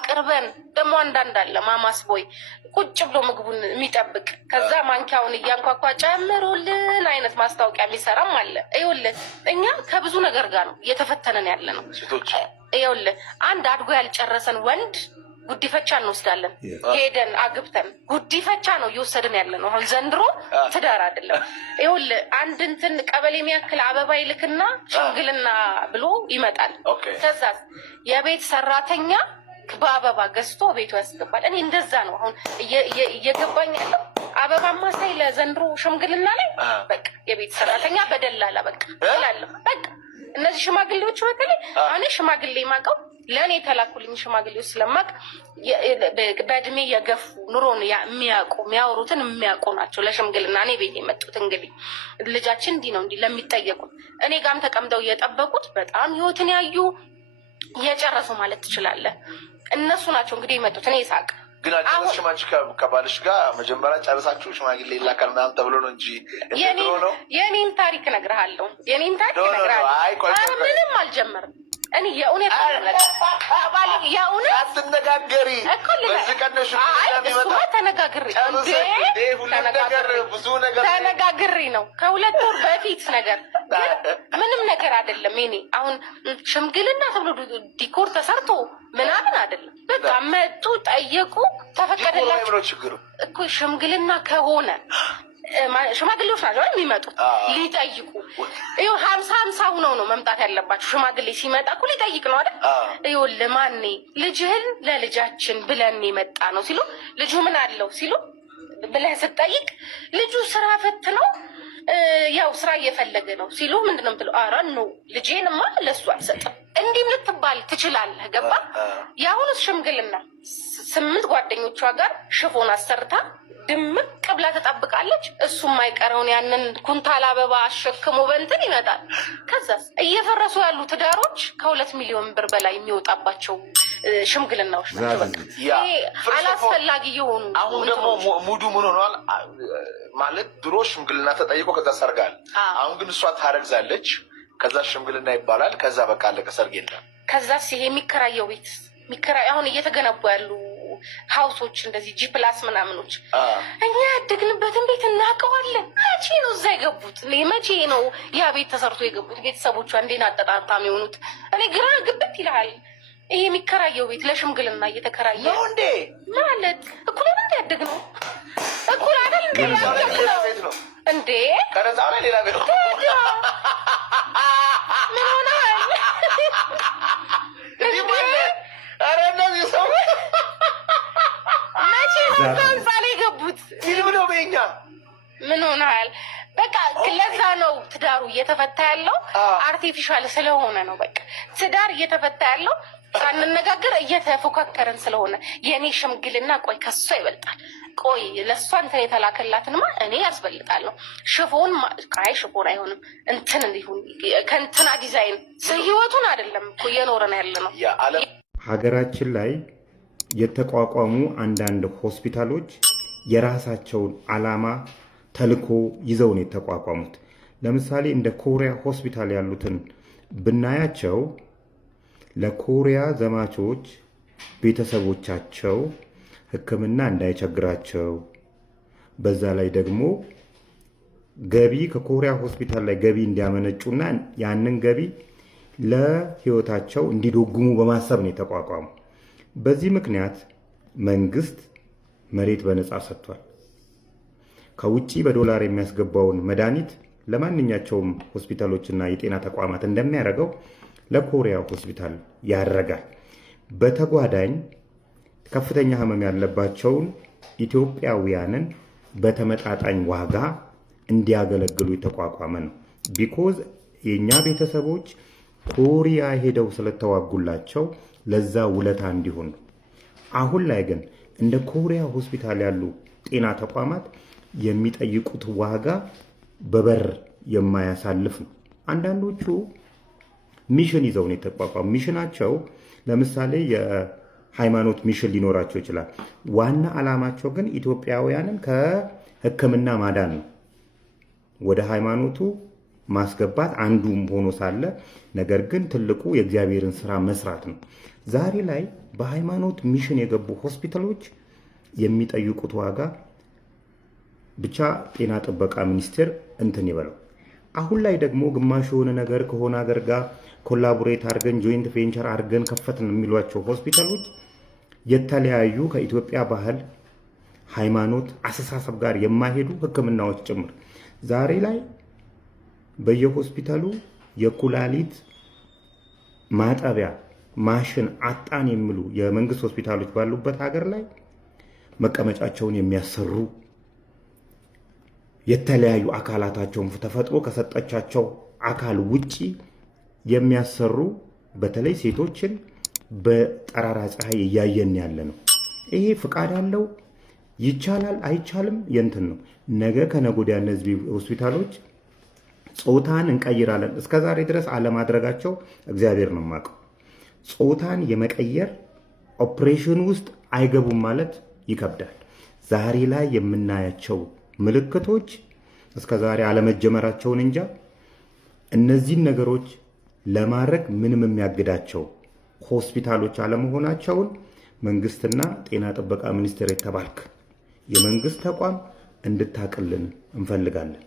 አቅርበን ደግሞ አንዳንድ አለ ማማስ ቦይ ቁጭ ብሎ ምግቡን የሚጠብቅ ከዛ ማንኪያውን እያንኳኳ ጨምሩልን አይነት ማስታወቂያ የሚሰራም አለ። ይኸውልህ እኛ ከብዙ ነገር ጋር ነው እየተፈተነን ያለ ነው። ይኸውልህ አንድ አድጎ ያልጨረሰን ወንድ ጉዲፈቻ እንወስዳለን። ሄደን አግብተን ጉዲፈቻ ነው እየወሰድን ያለ ነው። አሁን ዘንድሮ ትዳር አይደለም። ይኸውልህ አንድ እንትን ቀበሌ የሚያክል አበባ ይልክና ሽምግልና ብሎ ይመጣል። ከዛ የቤት ሰራተኛ በአበባ ገዝቶ ቤቱ ያስገባል። እኔ እንደዛ ነው አሁን እየገባኝ ያለው። አበባማ ሳይ ለዘንድሮ ሽምግልና ላይ በቃ የቤት ሰራተኛ በደላላ በቃ እላለሁ። በቃ እነዚህ ሽማግሌዎች በተለይ እኔ ሽማግሌ ማቀው ለእኔ የተላኩልኝ ሽማግሌዎች ስለማቅ በእድሜ የገፉ ኑሮን የሚያውቁ የሚያወሩትን የሚያውቁ ናቸው። ለሽምግልና እኔ ቤት የመጡት እንግዲህ ልጃችን እንዲህ ነው እንዲህ ለሚጠየቁት እኔ ጋርም ተቀምጠው እየጠበቁት በጣም ህይወትን ያዩ እየጨረሱ ማለት ትችላለህ። እነሱ ናቸው እንግዲህ የመጡት። እኔ ሳቅ ግን አጨረስሽም አንቺ ከባልሽ ጋር መጀመሪያ ጨረሳችሁ ሽማግሌ ይላካል ምናምን ተብሎ ነው እንጂ የኔን ታሪክ እነግርሃለሁ። የኔን ታሪክ እነግርሃለሁ። ምንም አልጀመርም። እኔ የእውነት አትነጋገሪ ተነጋግሬ ነው ከሁለት ወር በፊት ነገር ምንም ነገር አይደለም። እኔ አሁን ሽምግልና ተብሎ ዲኮር ተሰርቶ ምናምን አይደለም። በቃ መጡ፣ ጠየቁ፣ ተፈቀደላቸው እኮ ሽምግልና ከሆነ ሽማግሌዎች ናቸው የሚመጡት ሊጠይቁ። ይኸው 50-50 ሁነው ነው መምጣት ያለባቸው። ሽማግሌ ሲመጣ እኮ ሊጠይቅ ነው አይደል? ይኸውልህ ማኔ ልጅህን ለልጃችን ብለን የመጣ ነው ሲሉ ልጁ ምን አለው ሲሉ ብለህ ስትጠይቅ ልጁ ስራ ፈት ነው ያው ስራ እየፈለገ ነው ሲሉ ምንድነው የምትለው? ኧረ ነው ልጄንማ ለሱ አልሰጥም እንዲህም ልትባል ትችላለህ። ገባ? የአሁኑስ ሽምግልና 8 ጓደኞቿ ጋር ሽፎን አሰርታ ድምቅ ብላ ተጠብቃለች። እሱም አይቀረውን ያንን ኩንታል አበባ አሸክሞ በእንትን ይመጣል። ከዛስ እየፈረሱ ያሉ ትዳሮች ከ2 ሚሊዮን ብር በላይ የሚወጣባቸው ሽምግልናዎች ናቸው። አላስፈላጊ የሆኑ አሁን ደግሞ ሙዱ ምን ሆኗል ማለት ድሮ ሽምግልና ተጠይቆ ከዛ ሰርጋል። አሁን ግን እሷ ታረግዛለች፣ ከዛ ሽምግልና ይባላል፣ ከዛ በቃ አለቀ፣ ሰርግ የለም። ከዛስ ይሄ የሚከራየው ቤት አሁን እየተገነቡ ያሉ ሀውሶች እንደዚህ ጂ+ ምናምኖች እኛ ያደግንበትን ቤት እናውቀዋለን። መቼ ነው እዛ የገቡት? መቼ ነው ያ ቤት ተሰርቶ የገቡት? ቤተሰቦቿ እንዴት አጠጣጣም የሆኑት? እኔ ግራ ግብት ይልሃል። ይሄ የሚከራየው ቤት ለሽምግልና እየተከራየ ነው እንዴ ማለት እኩል ነው እንዴ? ያደግ ነው እኩል አይደል እንዴ? ከረዛው ላይ ሌላ ቤት ነው። ምን ሆነሃል? ኧረ እነዚህ ሰው መቼ ነው ህንፃ ላይ የገቡት? ፊልም ነው በኛ። ምን ሆነሃል? በቃ ለዛ ነው ትዳሩ እየተፈታ ያለው አርቲፊሻል ስለሆነ ነው። በቃ ትዳር እየተፈታ ያለው ሳንነጋገር እየተፎካከረን ስለሆነ የኔ ሽምግልና ቆይ ከሷ ይበልጣል፣ ቆይ ለሷ እንትን የተላከላትንማ እኔ ያስበልጣለሁ። ሽፎን ሽፎን አይሆንም እንትን እንዲሁን ከእንትና ዲዛይን ህይወቱን አይደለም እኮ እየኖረን ያለ ነው። ሀገራችን ላይ የተቋቋሙ አንዳንድ ሆስፒታሎች የራሳቸውን ዓላማ ተልኮ ይዘው ነው የተቋቋሙት። ለምሳሌ እንደ ኮሪያ ሆስፒታል ያሉትን ብናያቸው ለኮሪያ ዘማቾች ቤተሰቦቻቸው ሕክምና እንዳይቸግራቸው፣ በዛ ላይ ደግሞ ገቢ ከኮሪያ ሆስፒታል ላይ ገቢ እንዲያመነጩና ያንን ገቢ ለህይወታቸው እንዲዶግሙ በማሰብ ነው የተቋቋሙ። በዚህ ምክንያት መንግስት መሬት በነፃ ሰጥቷል። ከውጪ በዶላር የሚያስገባውን መድኃኒት ለማንኛቸውም ሆስፒታሎችና የጤና ተቋማት እንደሚያደርገው ለኮሪያ ሆስፒታል ያደርጋል። በተጓዳኝ ከፍተኛ ህመም ያለባቸውን ኢትዮጵያውያንን በተመጣጣኝ ዋጋ እንዲያገለግሉ የተቋቋመ ነው። ቢኮዝ የኛ ቤተሰቦች ኮሪያ ሄደው ስለተዋጉላቸው ለዛ ውለታ እንዲሆን ነው። አሁን ላይ ግን እንደ ኮሪያ ሆስፒታል ያሉ ጤና ተቋማት የሚጠይቁት ዋጋ በበር የማያሳልፍ ነው። አንዳንዶቹ ሚሽን ይዘው ነው የተቋቋሙ። ሚሽናቸው ለምሳሌ የሃይማኖት ሚሽን ሊኖራቸው ይችላል። ዋና ዓላማቸው ግን ኢትዮጵያውያንን ከሕክምና ማዳን ነው። ወደ ሃይማኖቱ ማስገባት አንዱም ሆኖ ሳለ ነገር ግን ትልቁ የእግዚአብሔርን ስራ መስራት ነው። ዛሬ ላይ በሃይማኖት ሚሽን የገቡ ሆስፒታሎች የሚጠይቁት ዋጋ ብቻ ጤና ጥበቃ ሚኒስቴር እንትን ይበለው። አሁን ላይ ደግሞ ግማሽ የሆነ ነገር ከሆነ ሀገር ጋር ኮላቦሬት አድርገን ጆይንት ቬንቸር አድርገን ከፈትን የሚሏቸው ሆስፒታሎች የተለያዩ ከኢትዮጵያ ባህል፣ ሃይማኖት፣ አስተሳሰብ ጋር የማይሄዱ ሕክምናዎች ጭምር ዛሬ ላይ በየሆስፒታሉ የኩላሊት ማጠቢያ ማሽን አጣን የሚሉ የመንግስት ሆስፒታሎች ባሉበት ሀገር ላይ መቀመጫቸውን የሚያሰሩ የተለያዩ አካላታቸውን ተፈጥሮ ከሰጠቻቸው አካል ውጪ የሚያሰሩ በተለይ ሴቶችን በጠራራ ፀሐይ እያየን ያለ ነው። ይሄ ፍቃድ አለው? ይቻላል አይቻልም? የንትን ነው። ነገ ከነገ ወዲያ እነዚህ ሆስፒታሎች ጾታን እንቀይራለን እስከዛሬ ድረስ አለማድረጋቸው እግዚአብሔር ነው የማውቀው። ጾታን የመቀየር ኦፕሬሽን ውስጥ አይገቡም ማለት ይከብዳል። ዛሬ ላይ የምናያቸው ምልክቶች እስከዛሬ አለመጀመራቸውን እንጃ እነዚህን ነገሮች ለማድረግ ምንም የሚያግዳቸው ሆስፒታሎች አለመሆናቸውን መንግስትና ጤና ጥበቃ ሚኒስቴር የተባልክ የመንግስት ተቋም እንድታቅልን እንፈልጋለን።